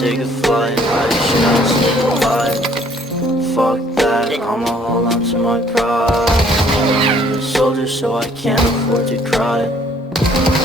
take a flight. I should not say goodbye. Fuck that, I'ma hold on to my pride. I'm a soldier so I can't afford to cry.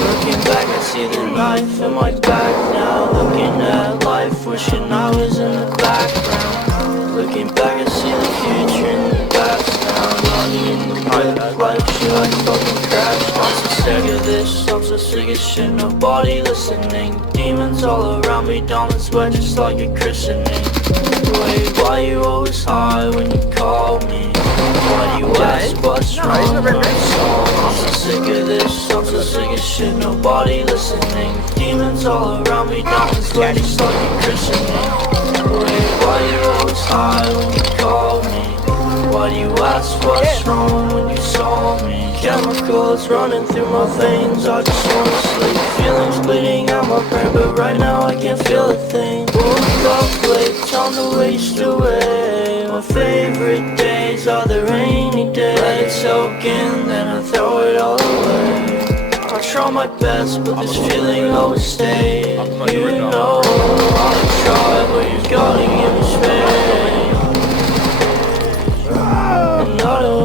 Looking back I see the knife in my back now. Looking at life, wishing I was in the background. Looking back I see the future in the past now. Running in the red light, should I fucking crash? I'm so sick of this, I'm so sick of shit, nobody listening. Demons all around me, diamond sweat just like a christening. Wait, why you always high when you call me? Why you ask what's wrong with my soul? I'm so sick of this, I'm so sick of shit, nobody listening. Demons all around me, diamond sweat just like a christening. Wait, why you always high when you call me? Why do you ask what's wrong when you saw me? Chemicals running through my veins, I just wanna sleep. Feelings bleeding out my brain, but right now I can't feel a thing. Woke up late, time to waste away. My favorite days are the rainy days. Let it soak in, then I throw it all away. I try my best, but this feeling always stays. You know I try, but you gotta give me space. And I don't